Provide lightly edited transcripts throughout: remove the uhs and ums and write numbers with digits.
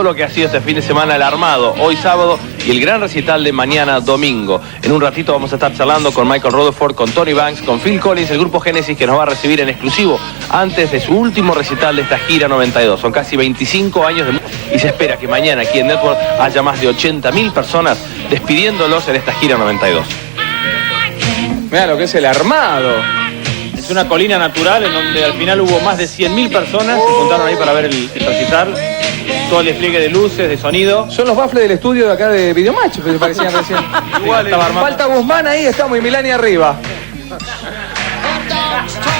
todo lo que ha sido este fin de semana el armado, hoy sábado, y el gran recital de mañana domingo. En un ratito vamos a estar charlando con Michael Rutherford, con Tony Banks, con Phil Collins, el grupo Genesis, que nos va a recibir en exclusivo antes de su último recital de esta gira 92. Son casi 25 años de música y se espera que mañana aquí en Network haya más de 80.000 personas despidiéndolos en esta gira 92. Mira lo que es el armado. Es una colina natural en donde al final hubo más de 100.000 personas que se juntaron ahí para ver el recital. Todo el despliegue de luces, de sonido. Son los baffles del estudio de acá de Videomatch, que parecían recién. Igual, falta Guzmán ahí, estamos y Milani arriba.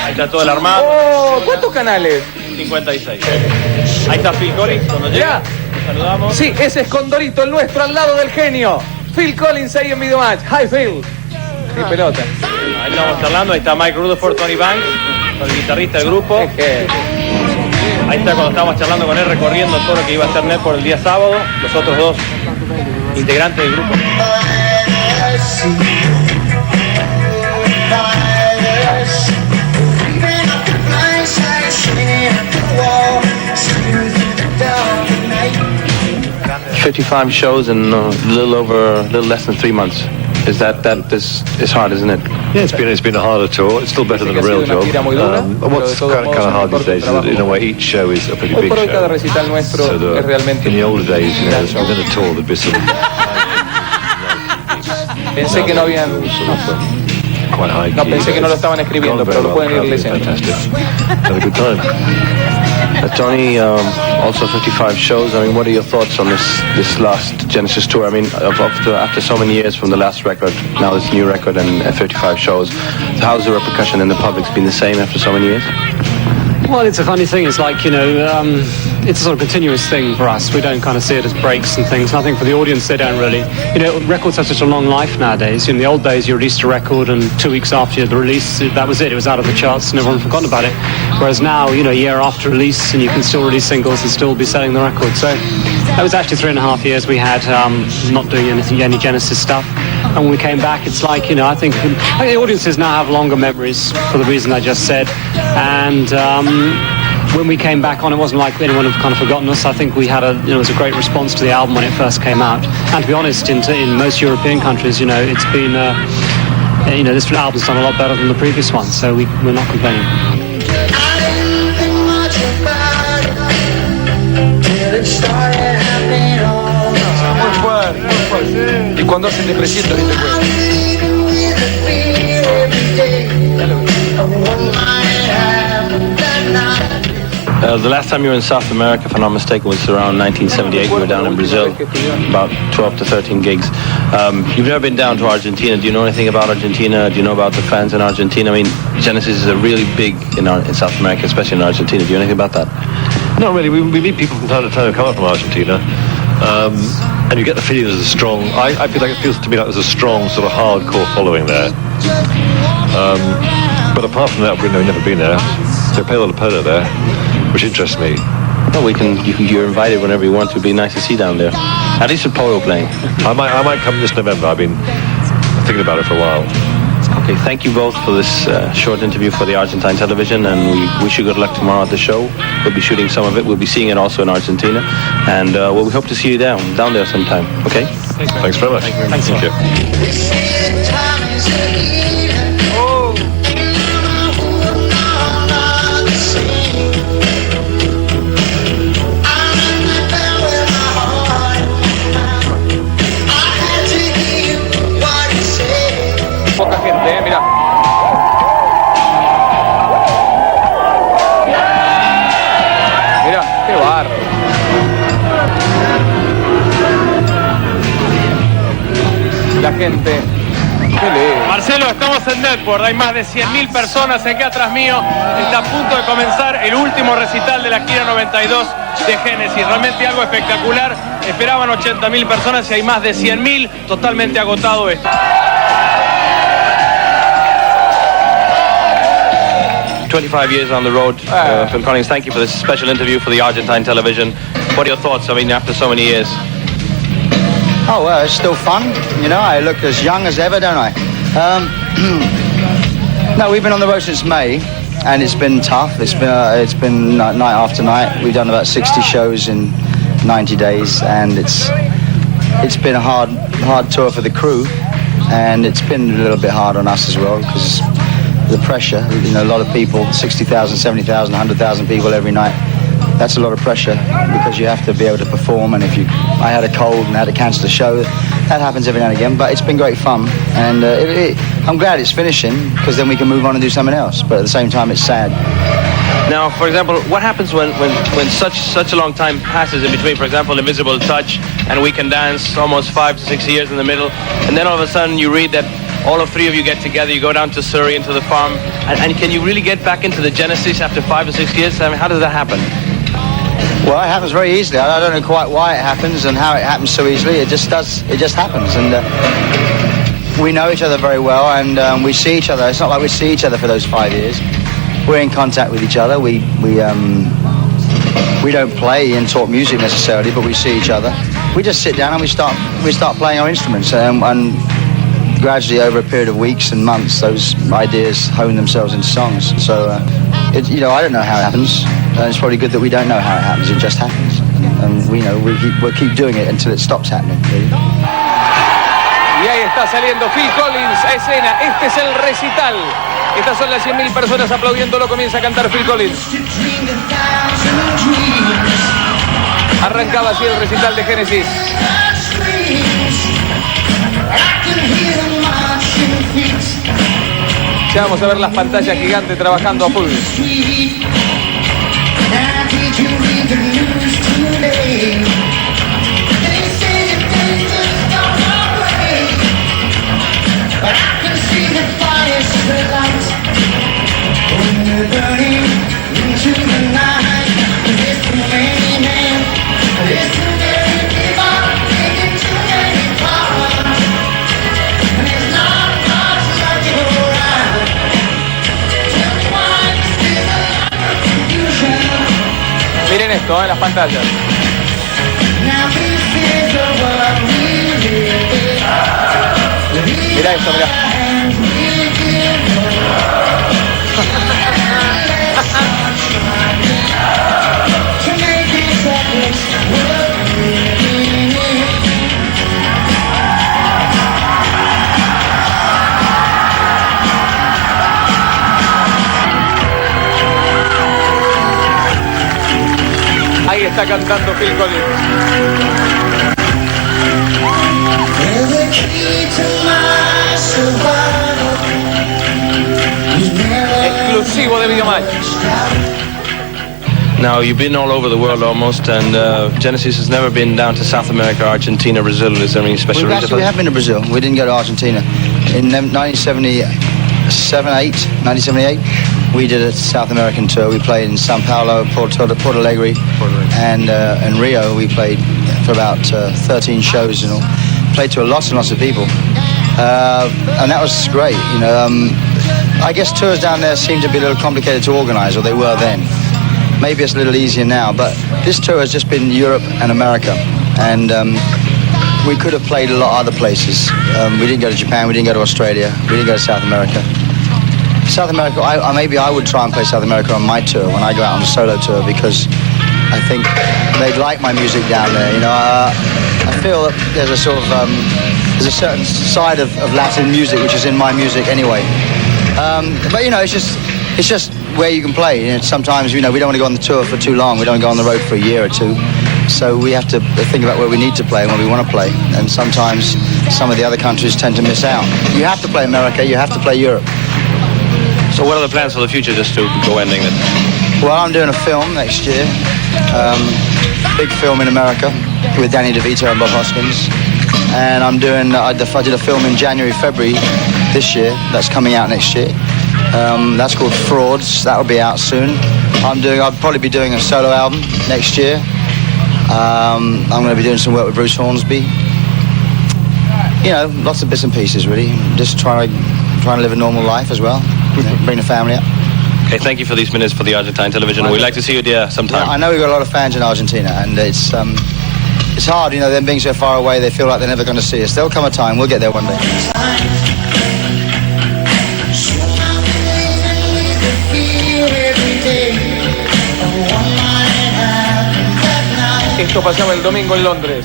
Ahí está todo el armado. Oh, ¿cuántos canales? 56. Ahí está Phil Collins cuando llega. Lo saludamos. Sí, ese es Condorito, el nuestro, al lado del genio. Phil Collins ahí en Videomatch. Hi, Phil. Qué pelota. Ahí estamos charlando, ahí está Mike Rutherford, Tony Banks, el guitarrista del grupo. Ahí está cuando estábamos charlando con él, recorriendo todo lo que iba a hacer Network el día sábado. Los otros dos integrantes del grupo. $55 shows in a little less than 3 months. Is hard, isn't it? Yeah, it's been a harder tour. It's still better than a real job. What's kind of hard these days is that in a way each show is a pretty big show. So in the older days, you know, within a tour there'd be some. Pensé que no habían. Quite high. No, pensé que no lo estaban escribiendo, pero lo pueden ir leyendo. Fantastic. Had a good time. Tony, also 55 shows. I mean, what are your thoughts on this last Genesis tour? I mean, after so many years from the last record, now this new record and 55 shows, how's the repercussion in the public's been the same after so many years? Well, it's a funny thing. It's like, you know, it's a sort of continuous thing for us. We don't kind of see it as breaks and things. And I think for the audience, they don't really. You know, records have such a long life nowadays. In the old days, you released a record and 2 weeks after the release, that was it. It was out of the charts and everyone forgot about it. Whereas now, you know, a year after release, and you can still release singles and still be selling the record. So that was actually 3.5 years we had not doing any Genesis stuff. And when we came back, it's like, you know, I think the audiences now have longer memories for the reason I just said. And when we came back on, it wasn't like anyone had kind of forgotten us. I think we had it was a great response to the album when it first came out. And to be honest, in most European countries, you know, it's been, you know, this album's done a lot better than the previous one. So we're not complaining. Y cuando hacen depresión, te diste The last time you were in South America, if I'm not mistaken, was around 1978. You were down in Brazil, about 12 to 13 gigs. You've never been down to Argentina. Do you know anything about Argentina? Do you know about the fans in Argentina? I mean, Genesis is really big in South America, especially in Argentina. Do you know anything about that? Not really. We meet people from time to time who come up from Argentina. And you get the feeling there's a strong, I feel like it feels to me like there's a strong sort of hardcore following there. But apart from that, we've never been there. They play a lot of polo there, which interests me. Well, you're invited whenever you want to. It'd be nice to see down there. At least with polo playing. I might come this November. I've been thinking about it for a while. Okay, thank you both for this short interview for the Argentine television, and we wish you good luck tomorrow at the show. We'll be shooting some of it. We'll be seeing it also in Argentina, and well, we hope to see you down there sometime. Okay? Thanks very much. Thank you. Poca gente, mirá. Mirá, qué barro. La gente. Qué lejos. Marcelo, estamos en Network. Hay más de 100.000 personas aquí atrás mío. Está a punto de comenzar el último recital de la gira 92 de Genesis. Realmente algo espectacular. Esperaban 80.000 personas y hay más de 100.000. Totalmente agotado esto. 25 years on the road, Phil Collins, thank you for this special interview for the Argentine television. What are your thoughts, I mean, after so many years? Oh, well, it's still fun. You know, I look as young as ever, don't I? No, we've been on the road since May, and it's been tough. It's been night after night. We've done about 60 shows in 90 days, and it's been a hard tour for the crew, and it's been a little bit hard on us as well because the pressure. You know, a lot of people, 60,000, 70,000, 100,000 people every night. That's a lot of pressure because you have to be able to perform, and I had a cold and had to cancel the show. That happens every now and again, but it's been great fun, and I'm glad it's finishing because then we can move on and do something else, but at the same time it's sad. Now, for example, what happens when such a long time passes in between, for example, Invisible Touch and We Can Dance, almost 5 to 6 years in the middle, and then all of a sudden you read that all of three of you get together, you go down to Surrey, into the farm, and can you really get back into the Genesis after 5 to 6 years? I mean, how does that happen? Well, it happens very easily. I don't know quite why it happens and how it happens so easily. It just does. It just happens, and we know each other very well, and we see each other. It's not like we see each other for those 5 years. We're in contact with each other. We don't play and talk music necessarily, but we see each other. We just sit down and we start playing our instruments, and gradually over a period of weeks and months, those ideas hone themselves into songs. So, I don't know how it happens. It's probably good that we don't know how it happens. It just happens, and we'll keep doing it until it stops happening. Really. Y ahí está saliendo Phil Collins a escena. Este es el recital. Estas son las 100.000 personas aplaudiéndolo. Comienza a cantar Phil Collins. Arrancaba así el recital de Genesis. Ya vamos a ver las pantallas gigantes trabajando a full. Miren esto, en las pantallas. Mira esto, mira. Ahí está cantando Phil Collins. Exclusivo de Videomatch. Now, you've been all over the world almost, and Genesis has never been down to South America, Argentina, Brazil. Is there any special reason? We have been to Brazil. We didn't go to Argentina. In 1978, we did a South American tour. We played in Sao Paulo, Porto Alegre, and in Rio we played for about 13 shows and all. Played to lots and lots of people, and that was great. I guess tours down there seem to be a little complicated to organize, or they were then. Maybe it's a little easier now, but this tour has just been Europe and America, and we could have played a lot of other places. We didn't go to Japan, we didn't go to Australia, we didn't go to South America. South America, maybe I would try and play South America on my tour when I go out on a solo tour, because I think they'd like my music down there. I feel that there's a sort of there's a certain side of Latin music which is in my music anyway. But it's just where you can play. Sometimes we don't want to go on the tour for too long. We don't go on the road for a year or two. So we have to think about where we need to play and where we want to play. And sometimes some of the other countries tend to miss out. You have to play America. You have to play Europe. So what are the plans for the future, just to go ending it? Well, I'm doing a film next year. Big film in America with Danny DeVito and Bob Hoskins. And I did a film in January, February this year. That's coming out next year. That's called Frauds. That'll be out soon. I'll probably be doing a solo album next year. I'm going to be doing some work with Bruce Hornsby. Lots of bits and pieces, really. Just trying to live a normal life as well. Bring the family up. Okay, thank you for these minutes for the Argentine television. We'd like to see you there sometime. I know we've got a lot of fans in Argentina, and it's hard, them being so far away. They feel like they're never going to see us. There'll come a time. We'll get there one day. Esto pasaba el domingo en Londres.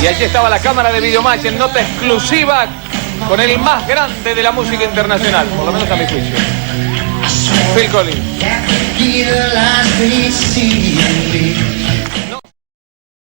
Y allí estaba la cámara de Videomatch en nota exclusiva con el más grande de la música internacional, por lo menos a mi juicio. Phil Collins.